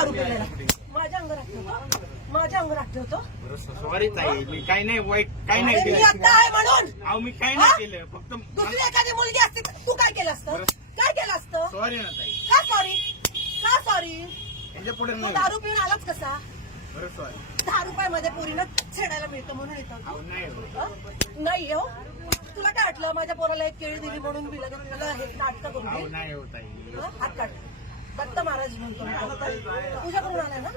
दारू पिलेला. माझ्या अंगावर हात ठेवतो. माझ्या अंगावर हात ठेवतो. सॉरी ताई मी काही नाही वाईट काही नाही मी केलं. आता आहे म्हणून. अहो मी काही हा? नाही केलं फक्त दुसरी एखादी मुलगी असती तर तू काय केलं असतं. काय केलं असतं? सॉरी ना ताई. का सॉरी का सॉरी याच्यापुढे तू नाही. दारू पिऊन आलाच कसा? बरं सॉरी दहा रुपयामध्ये पोरीनं छेडायला मिळतं म्हणून येतं. अहो नाही हो. हं? नाही हो? तुला काय वाटलं? माझ्या पोराला एक केळी दिली म्हणून मी लगेच तुला हे नाटक करून अहो? नाही हो ताई. हं? हात काढ. दत्त महाराज म्हणतो. मी त्याला. तुझ्या करून आलाय ना?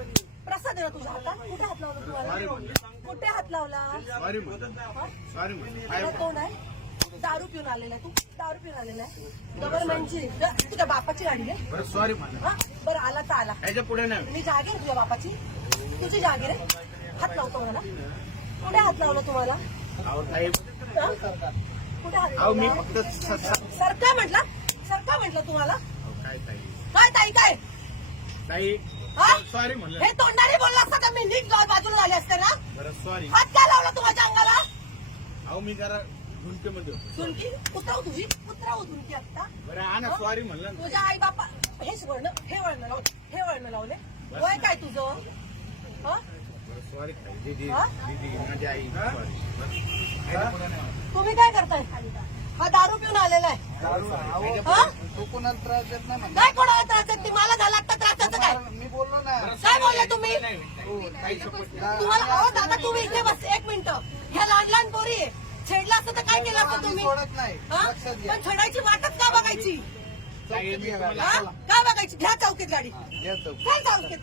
प्रसाद आहे तुझ्या हातात? कुठे हात लावला तुम्हाला कुठे हात लावला? कोण आहे? दारू पिऊन आलेला आहे तू? दारू पिऊन आलेला आहे? गव्हर्नमेंटची तुझ्या बापाची गाडी आहे? बरं सॉरी हा? बरं आला तर आला. पुढे नाही. मी जागीर तुझ्या बापाची. तुझी जागीर आहे हात लावतो मला. कुठे हात लावला तुम्हाला? कुठे हात लावला? फक्त स- स- सरका म्हटला? सरका म्हटलं तुम्हाला? काय ताई? काय ताई हा? सॉरी म्हणलं. हे तोंडाने बोलला असता तर मी? नीट जाऊन बाजूला झाले असते ना? बरं सॉरी हात काय लावला तुझ्या अंगाला? अहो मी जरा झुंकेमध्ये होतो. तुमकी उतराव तुझी उतराव तुमकी आता बरं हा ना सॉरी म्हणलं ना. तुझ्या आई बापा हेच वळण हे वळण लावले हे वळण लावले. वय काय तुझं? हा? बरं सॉरी ताई. दीदी हा? दीदी माझी आई. सॉरी तुम्ही काय करताय? हा दारू पिऊन आलेला आहे. हा? तू कोणाला त्रास देत नाही म्हणा काय कोणाला त्रास आहे? ती मला झाला आता त्रासाचं काय? मी बोललो ना. काय बोलले तुम्ही? हो, ताई. तुम्हाला अहो दादा तुम्ही इथे बस एक मिनिट. ह्या लहान लहान पोरी आहे. छेडलं असतं तर काय केलं असतं आम्ही तुम्ही? सोडत नाही. हा? लक्षात घ्या. पण छेडायची वाटच का बघायची? ताई मी तुम्हाला हा? का बघायची? घ्या चौकीत गाडी. घ्या चौक. चल चौकीत.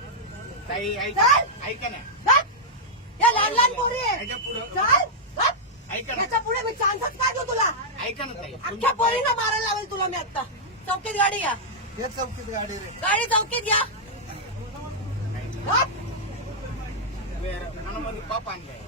ताई ऐका. चल. ऐका ना. चल. या लहान लहान पोरी आहे. याच्या पुढं चल चल. ऐका ना याच्यापुढे मी चान्सच काय देऊ तुला ऐका ना ताई. अख्ख्या पोरीनं मारायला लावेल तुला मी आता. चौकीत गाडी या घे चौकीत गाडी रे. गाडी चौकीत या हा? मनामध्ये पाप आणलाय.